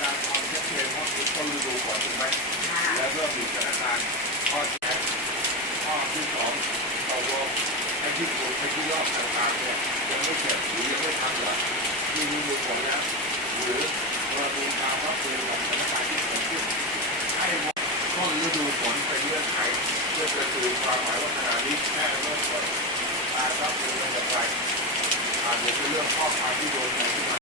การความชัดเจนว่าต้นฤดูก่อนถูกไหมแล้วเริ่มมีสถานการณ์ข้อแรกข้อที่สองตกลงไอ้ที่ถูกไอ้ที่ยอดต่างๆเนี่ยยังไม่เสร็จหรือยังไม่ทำเหรอที่ฤดูก่อนแล้วหรือเราดูตามว่าเป็นสถานการณ์ที่เกิดขึ้นให้ต้นฤดูฝนเป็นเงื่อนไขเพื่อจะสื่อความหมายว่าขณะนี้แค่เริ่มต้นการรับมือเป็นอย่างไรอาจจะเป็นเรื่องข้อความที่โดนแทงขึ้นมา